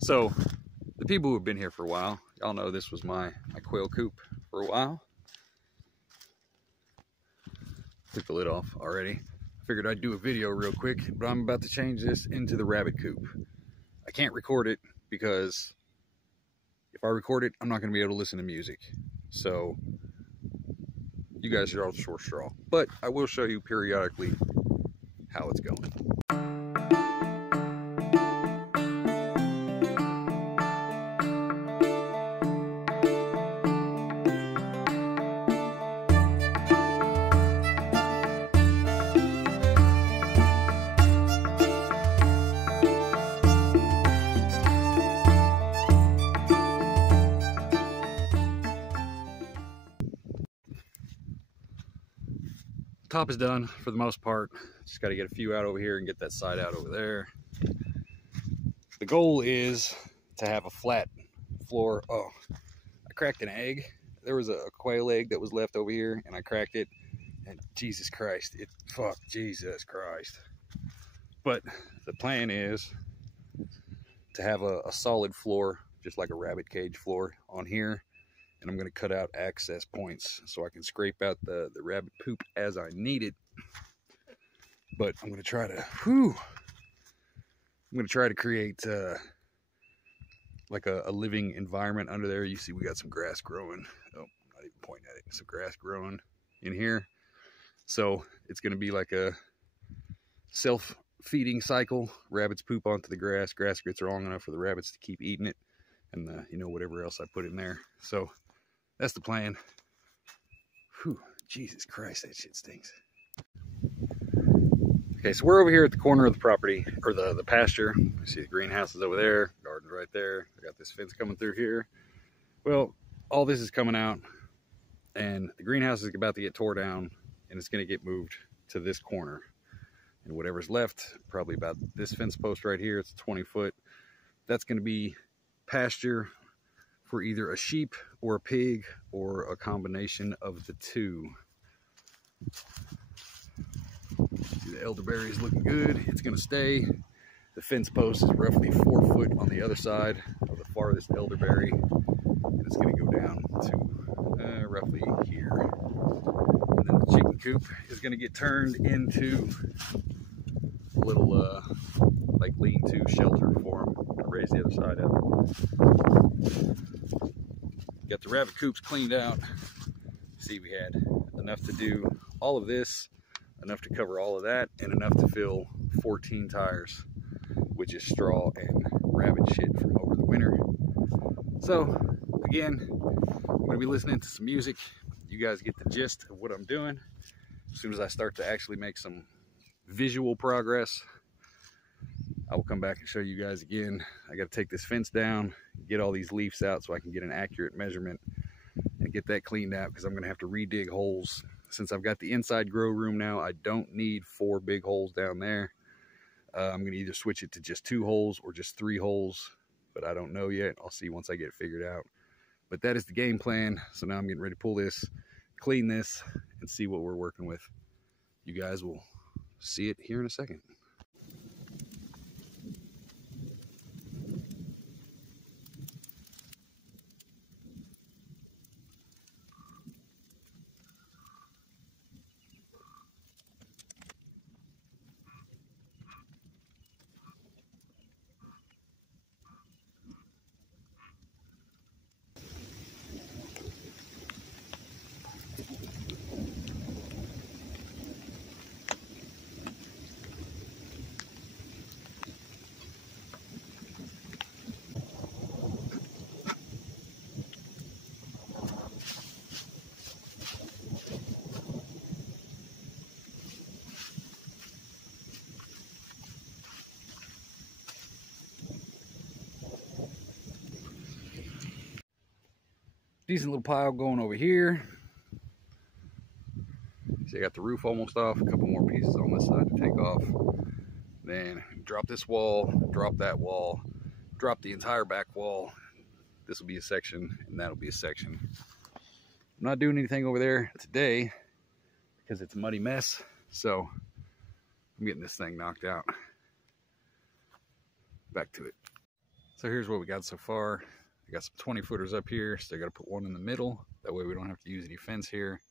So the people who have been here for a while, y'all know this was my quail coop for a while. Took the lid off already. I figured I'd do a video real quick, but I'm about to change this into the rabbit coop. I can't record it because if I record it, I'm not going to be able to listen to music. So you guys are all short straw. But I will show you periodically how it's going. Top is done for the most part. Just got to get a few out over here and get that side out over there. The goal is to have a flat floor. Oh, I cracked an egg. There was a quail egg that was left over here and I cracked it, and Jesus Christ, Jesus Christ. But the plan is to have a solid floor, just like a rabbit cage floor on here. And I'm going to cut out access points so I can scrape out the rabbit poop as I need it. But I'm going to try to create like a living environment under there. You see we got some grass growing. Oh, I'm not even pointing at it. Some grass growing in here. So it's going to be like a self-feeding cycle. Rabbits poop onto the grass. Grass gets long enough for the rabbits to keep eating it. And you know, whatever else I put in there. So that's the plan. Whew, Jesus Christ, that shit stinks. Okay, so we're over here at the corner of the property, or the pasture. You see the greenhouse is over there, garden's right there. I got this fence coming through here. Well, all this is coming out, and the greenhouse is about to get tore down, and it's gonna get moved to this corner. And whatever's left, probably about this fence post right here, it's 20 foot. That's gonna be pasture for either a sheep or a pig or a combination of the two. See, the elderberry is looking good. It's going to stay. The fence post is roughly 4 foot on the other side of the farthest elderberry, and it's going to go down to roughly here. And then the chicken coop is going to get turned into a little like lean-to shelter for them. Raise the other side up. Got the rabbit coops cleaned out. See, we had enough to do all of this, enough to cover all of that, and enough to fill 14 tires, which is straw and rabbit shit from over the winter. So again, I'm gonna be listening to some music. You guys get the gist of what I'm doing. As soon as I start to actually make some visual progress, I will come back and show you guys again. I got to take this fence down, get all these leaves out so I can get an accurate measurement and get that cleaned out, because I'm going to have to re-dig holes. Since I've got the inside grow room now, I don't need 4 big holes down there. I'm going to either switch it to just 2 holes or just 3 holes, but I don't know yet. I'll see once I get it figured out. But that is the game plan. So now I'm getting ready to pull this, clean this, and see what we're working with. You guys will see it here in a second. Decent little pile going over here. See, I got the roof almost off, a couple more pieces on this side to take off. Then drop this wall, drop that wall, drop the entire back wall. This will be a section, and that'll be a section. I'm not doing anything over there today because it's a muddy mess, so I'm getting this thing knocked out. Back to it. So here's what we got so far. I got some 20 footers up here. Still got to put one in the middle. That way we don't have to use any fence here.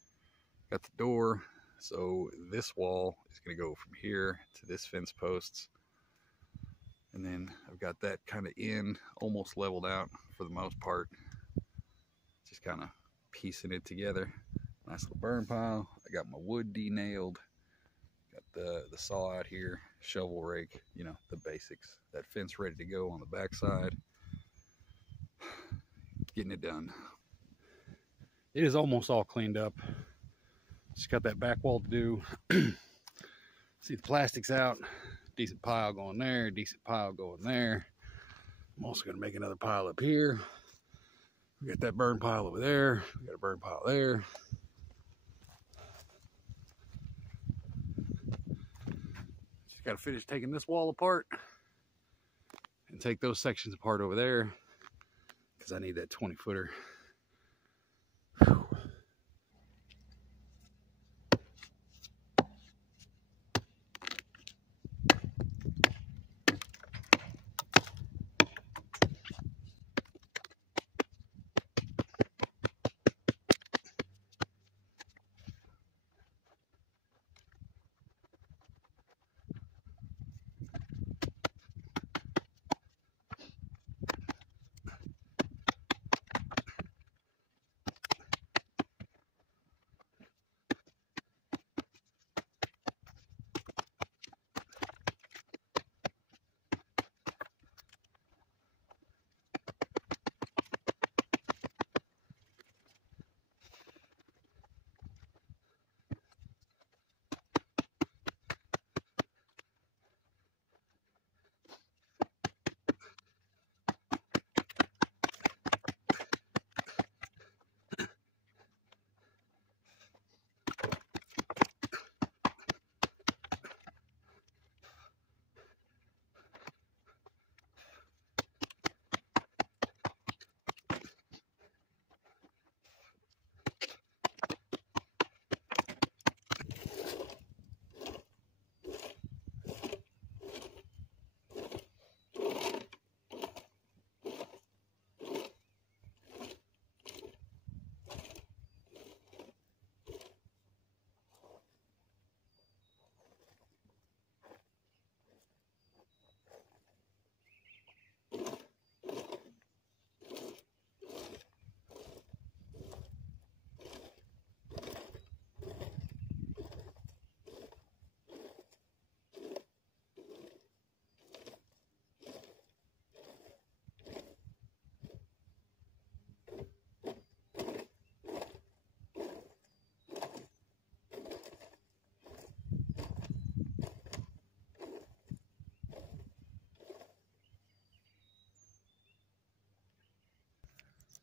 Got the door. So this wall is going to go from here to this fence posts. And then I've got that kind of in, almost leveled out for the most part. Just kind of piecing it together. Nice little burn pile. I got my wood de-nailed. Got the saw out here, shovel rake, you know, the basics. That fence ready to go on the back side. Getting it done. It is almost all cleaned up. Just got that back wall to do. See, the plastic's out. Decent pile going there, decent pile going there. I'm also gonna make another pile up here. We got that burn pile over there. We got a burn pile there. Just gotta finish taking this wall apart and take those sections apart over there because I need that 20 footer.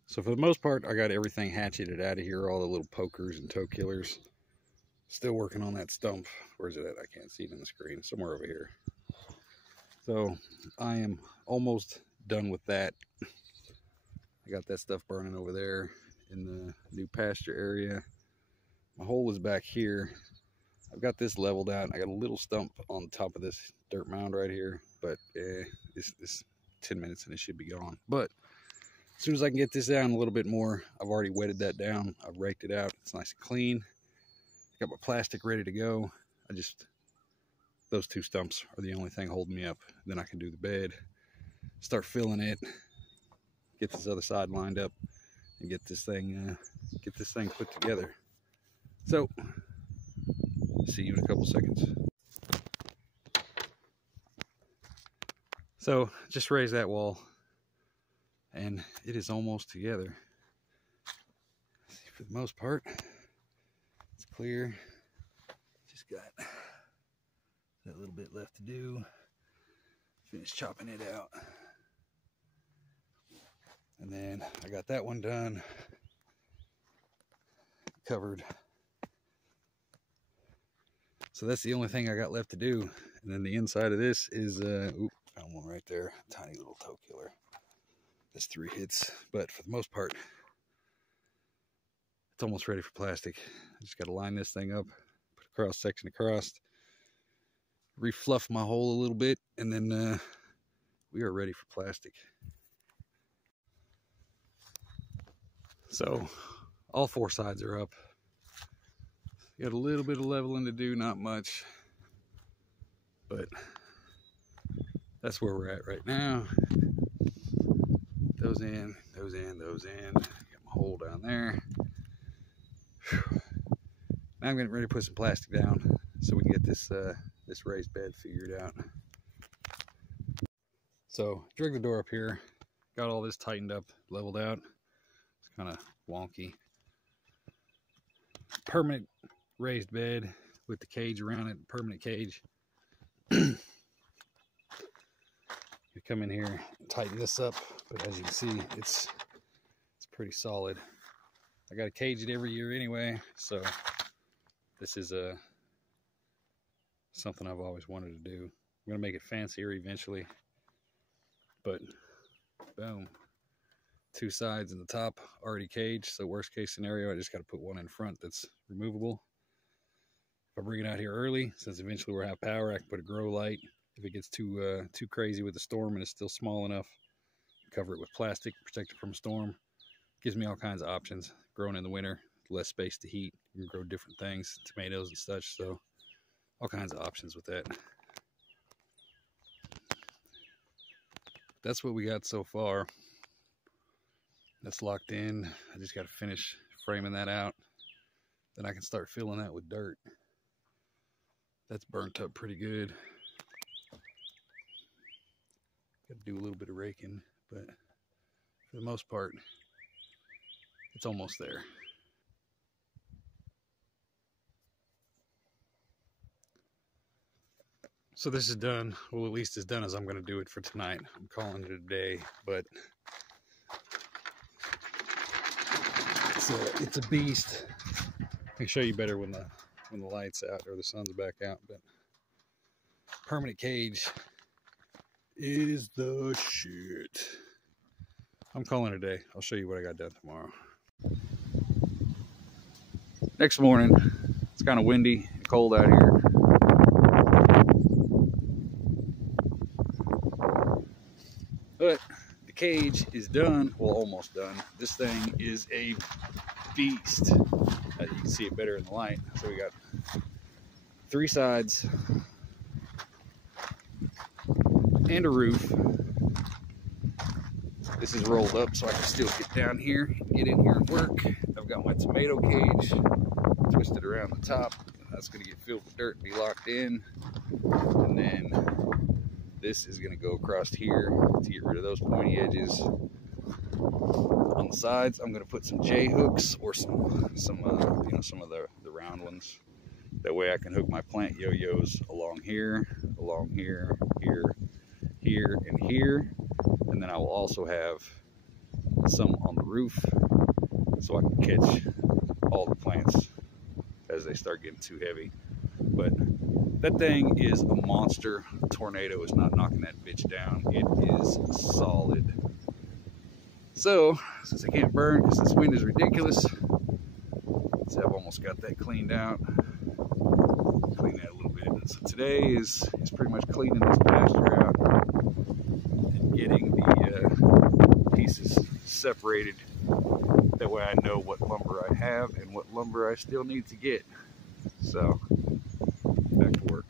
So for the most part, I got everything hatcheted out of here, all the little pokers and toe killers. Still working on that stump. Where's it at? I can't see it on the screen. Somewhere over here. So I am almost done with that. I got that stuff burning over there in the new pasture area. My hole is back here. I've got this leveled out. I got a little stump on top of this dirt mound right here, but it's 10 minutes and it should be gone. But as soon as I can get this down a little bit more, I've already wetted that down. I've raked it out. It's nice and clean. Got my plastic ready to go. Those two stumps are the only thing holding me up. Then I can do the bed, start filling it, get this other side lined up, and get this thing put together. So, see you in a couple seconds. So, just raise that wall, and it is almost together. See, for the most part, it's clear. Just got that little bit left to do. Finish chopping it out. And then I got that one done, covered. So that's the only thing I got left to do. And then the inside of this is, found one right there, tiny little toe killer. That's 3 hits, but for the most part, it's almost ready for plastic. I just got to line this thing up, put a cross section across, refluff my hole a little bit, and then we are ready for plastic. So all 4 sides are up. Got a little bit of leveling to do, not much, but that's where we're at right now. Those in, those in, those in. Got my hole down there. Whew. Now I'm getting ready to put some plastic down so we can get this this raised bed figured out. So drug the door up here, got all this tightened up, leveled out. It's kind of wonky. Permanent raised bed with the cage around it, permanent cage. You come in here and tighten this up, but as you can see, it's pretty solid. I got to cage it every year anyway, so this is something I've always wanted to do. I'm gonna make it fancier eventually, but boom, 2 sides and the top already caged. So worst case scenario, I just got to put one in front that's removable. If I bring it out here early, since eventually we'll have power, I can put a grow light. If it gets too crazy with the storm and it's still small enough, cover it with plastic, protect it from a storm. Gives me all kinds of options. Growing in the winter, less space to heat. You can grow different things, tomatoes and such. So all kinds of options with that. That's what we got so far. That's locked in. I just got to finish framing that out. Then I can start filling that with dirt. That's burnt up pretty good. Got to do a little bit of raking, but for the most part, it's almost there. So this is done. Well, at least as done as I'm going to do it for tonight. I'm calling it a day, but it's a beast. I can show you better when the light's out or the sun's back out, but permanent cage is the shit. I'm calling it a day. I'll show you what I got done tomorrow. Next morning, it's kind of windy and cold out here. But the cage is done, well, almost done. This thing is a beast. You can see it better in the light. So we got 3 sides and a roof. This is rolled up so I can still get down here, get in here and work. I've got my tomato cage twisted around the top. That's going to get filled with dirt and be locked in. And then this is going to go across here to get rid of those pointy edges. On the sides, I'm going to put some J hooks or some of the round ones. That way I can hook my plant yo-yos along here, here, here, and here. And then I will also have some on the roof so I can catch all the plants as they start getting too heavy. But that thing is a monster. A tornado is not knocking that bitch down. It is solid. So, since I can't burn because this wind is ridiculous, so I've almost got that cleaned out. Clean that a little bit. So today is pretty much cleaning this pasture out and getting the pieces separated. That way I know what lumber I have and what lumber I still need to get. So, back to work.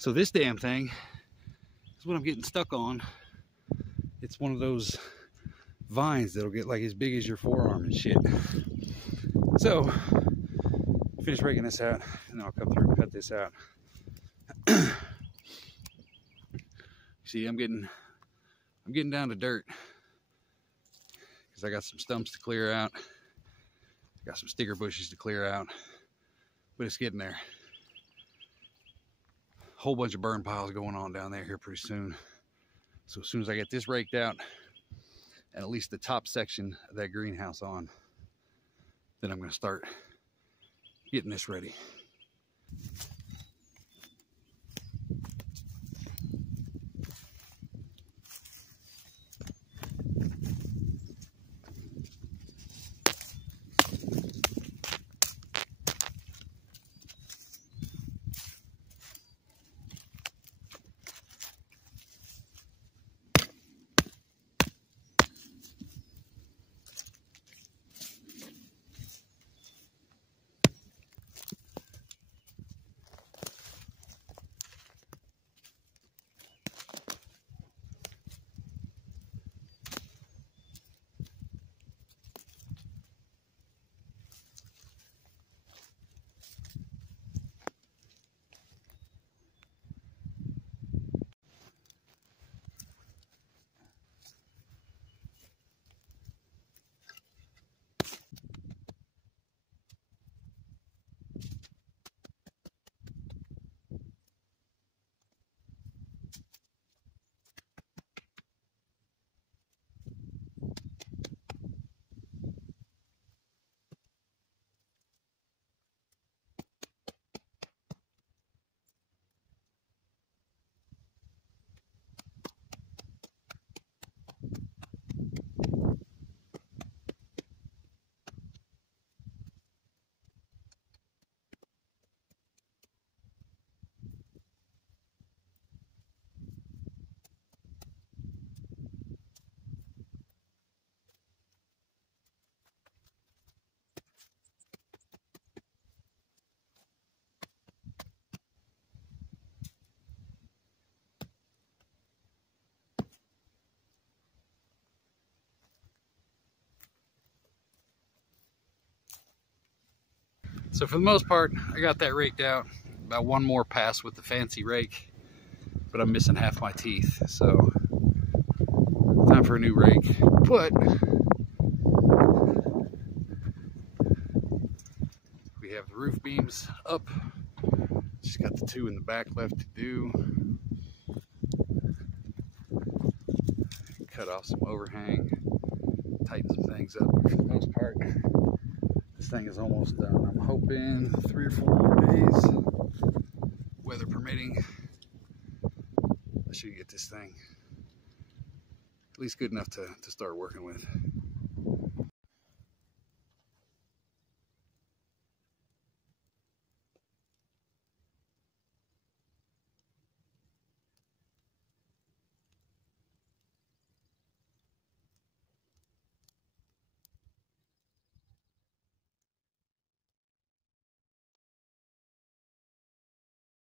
So this damn thing is what I'm getting stuck on. It's one of those vines that'll get like as big as your forearm and shit. So finish raking this out, and then I'll come through and cut this out. See, I'm getting down to dirt because I got some stumps to clear out. Got some sticker bushes to clear out, but it's getting there. Whole bunch of burn piles going on down there here pretty soon. So as soon as I get this raked out and at least the top section of that greenhouse on, then I'm going to start getting this ready. So for the most part, I got that raked out. About one more pass with the fancy rake, but I'm missing half my teeth. So time for a new rake. But we have the roof beams up. Just got the two in the back left to do. Cut off some overhang, tighten some things up. But for the most part, this thing is almost done. I'm hoping 3 or 4 more days, weather permitting, I should get this thing at least good enough to start working with.